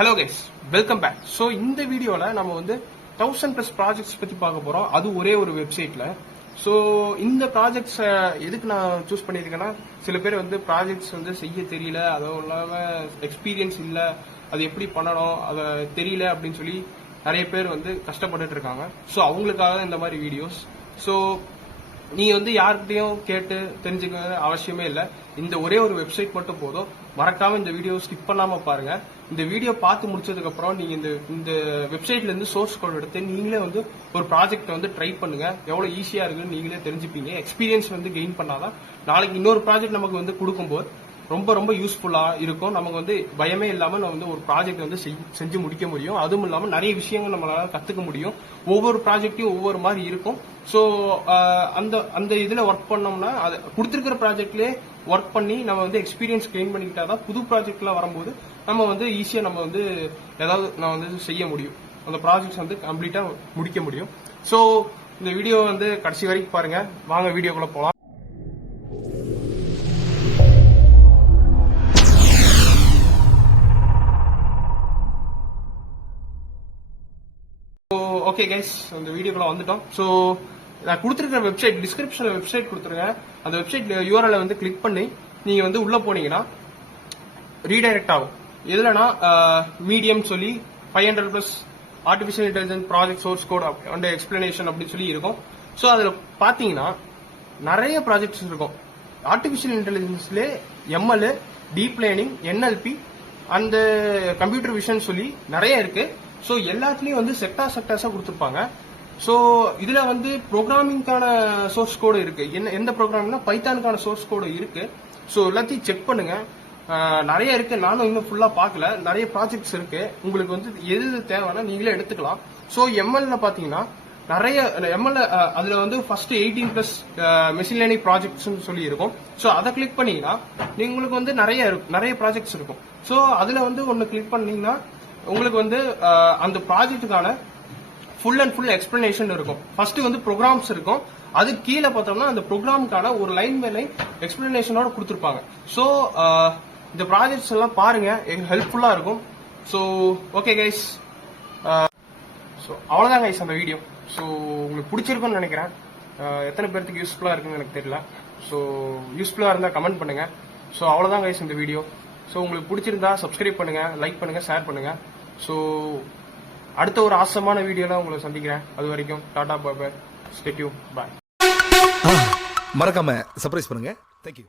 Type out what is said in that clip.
Hello guys, welcome back. So இந்த வீடியோவில் நம்ம வந்து 1000+ ப்ராஜெக்ட்ஸ் பற்றி பார்க்க போகிறோம். அது ஒரே ஒரு வெப்சைட்டில். ஸோ இந்த ப்ராஜெக்ட்ஸை எதுக்கு நான் சூஸ் பண்ணியிருக்கேன்னா, சில பேர் வந்து ப்ராஜெக்ட்ஸ் வந்து செய்ய தெரியல, அதுவும் இல்லாமல் எக்ஸ்பீரியன்ஸ் இல்லை, அது எப்படி பண்ணணும் அதை தெரியல அப்படின்னு சொல்லி நிறைய பேர் வந்து கஷ்டப்பட்டுட்டு இருக்காங்க. ஸோ அவங்களுக்காக இந்த மாதிரி வீடியோஸ். ஸோ நீங்க வந்து யார்கிட்டையும் கேட்டு தெரிஞ்சுக்க அவசியமே இல்லை. இந்த ஒரே ஒரு வெப்சைட் மட்டும் போதும். மறக்காம இந்த வீடியோ ஸ்கிப் பண்ணாம பாருங்க. இந்த வீடியோ பார்த்து முடிச்சதுக்கு அப்புறம் நீங்க இந்த வெப்சைட்ல இருந்து சோர்ஸ் கோட் எடுத்து நீங்களே வந்து ஒரு ப்ராஜெக்ட் வந்து ட்ரை பண்ணுங்க. எவ்வளவு ஈஸியா இருக்குன்னு நீங்களே தெரிஞ்சுப்பீங்க. எக்ஸ்பீரியன்ஸ் வந்து கெயின் பண்ணாதான் நாளைக்கு இன்னொரு ப்ராஜெக்ட் நமக்கு வந்து கொடுக்கும்போது ரொம்ப ரொம்ப யூஸ்ஃபுல்லா இருக்கும். நமக்கு வந்து பயமே இல்லாம நம்ம வந்து ஒரு ப்ராஜெக்ட் வந்து செஞ்சு முடிக்க முடியும். அதுவும் இல்லாம நிறைய விஷயங்கள் நம்மளால கத்துக்க முடியும். ஒவ்வொரு ப்ராஜெக்டையும் ஒவ்வொரு மாதிரி இருக்கும். ஸோ அந்த இதுல ஒர்க் பண்ணோம்னா, அது கொடுத்துருக்கிற ப்ராஜெக்ட்லயே ஒர்க் பண்ணி நம்ம வந்து எக்ஸ்பீரியன்ஸ் கெயின் பண்ணிக்கிட்டாதான் புது ப்ராஜெக்ட்ல வரும்போது நம்ம வந்து ஈஸியா நம்ம வந்து ஏதாவது நான் வந்து செய்ய முடியும். அந்த ப்ராஜெக்ட்ஸ் வந்து கம்ப்ளீட்டா முடிக்க முடியும். ஸோ இந்த வீடியோ வந்து கடைசி வரைக்கும் பாருங்க. வாங்க வீடியோக்குள்ள போலாம். ஓகே கைஸ், அந்த வீடியோக்குள்ள வந்துட்டோம். ஸோ நான் கொடுத்துருக்கிற வெப்சைட் டிஸ்கிரிப்ஷன்ல வெப்சைட் கொடுத்துருக்கேன். அந்த வெப்சைட் யூஆர்எல் வந்து கிளிக் பண்ணி நீங்க வந்து உள்ள போனீங்கன்னா ரீடைரக்ட் ஆகும். எதுலனா மீடியம் சொல்லி 500+ artificial intelligence project source code and explanation அப்படின்னு சொல்லி இருக்கும். ஸோ அதுல பாத்தீங்கன்னா நிறைய ப்ராஜெக்ட்ஸ் இருக்கும். ஆர்டிஃபிஷியல் இன்டெலிஜென்ஸ்ல எம்எல், டீப் லேர்னிங், என்எல்பி அந்த கம்ப்யூட்டர் விஷன் சொல்லி நிறைய இருக்கு. ஸோ எல்லாத்துலயும் வந்து செக்டார்ஸா கொடுத்துருப்பாங்க. ஸோ இதுல வந்து ப்ரோக்ராமிங்கான சோர்ஸ் கோடு இருக்கு. எந்த ப்ரோக்ராமிங்னா பைத்தானுக்கான சோர்ஸ் கோடு இருக்கு. ஸோ எல்லாத்தையும் செக் பண்ணுங்க. நிறைய இருக்கு. நானும் இன்னும் ஃபுல்லா பார்க்கல. நிறைய ப்ராஜெக்ட்ஸ் இருக்கு. உங்களுக்கு வந்து எது தேவைன்னா நீங்களே எடுத்துக்கலாம். ஸோ எம்எல்ல பாத்தீங்கன்னா நிறைய எம்எல் அதுல வந்து ஃபர்ஸ்ட் 18+ மெஷின் லேர்னிங் ப்ராஜெக்ட்ஸ் சொல்லி இருக்கும். ஸோ அதை கிளிக் பண்ணீங்கன்னா உங்களுக்கு வந்து நிறைய ப்ராஜெக்ட்ஸ் இருக்கும். ஸோ அதுல வந்து ஒன்னு கிளிக் பண்ணீங்கன்னா உங்களுக்கு வந்து அந்த ப்ராஜெக்டுக்கான ஃபுல் அண்ட் ஃபுல் எக்ஸ்பிளனேஷன் இருக்கும். ஃபர்ஸ்ட் வந்து ப்ரோக்ராம்ஸ் இருக்கும். அது கீழே பார்த்தோம்னா அந்த ப்ரோக்ராமுக்கான ஒரு லைன் பை லைன் எக்ஸ்பிளனேஷனோட கொடுத்துருப்பாங்க. ஸோ இந்த ப்ராஜெக்ட்ஸ் எல்லாம் பாருங்க, ஹெல்ப்ஃபுல்லா இருக்கும். ஸோ ஓகே கைஸ், ஸோ அவ்வளோதான் கைஸ் அந்த வீடியோ. ஸோ உங்களுக்கு பிடிச்சிருக்கும்னு நினைக்கிறேன். எத்தனை பேருக்கு யூஸ்ஃபுல்லா இருக்குன்னு எனக்கு தெரியல. ஸோ யூஸ்ஃபுல்லா இருந்தால் கமெண்ட் பண்ணுங்க. ஸோ அவ்வளோதான் கைஸ் இந்த வீடியோ. ஸோ உங்களுக்கு பிடிச்சிருந்தா சப்ஸ்கிரைப் பண்ணுங்க, லைக் பண்ணுங்க, ஷேர் பண்ணுங்க. ஸோ அடுத்த ஒரு ஆசமான வீடியோல உங்களை சந்திக்கிறேன். அது வரைக்கும் டாடா, பாய் பாய், ஸ்டே டியூன், பாய். மறக்காம சர்ப்ரைஸ் பண்ணுங்க. தேங்க்யூ.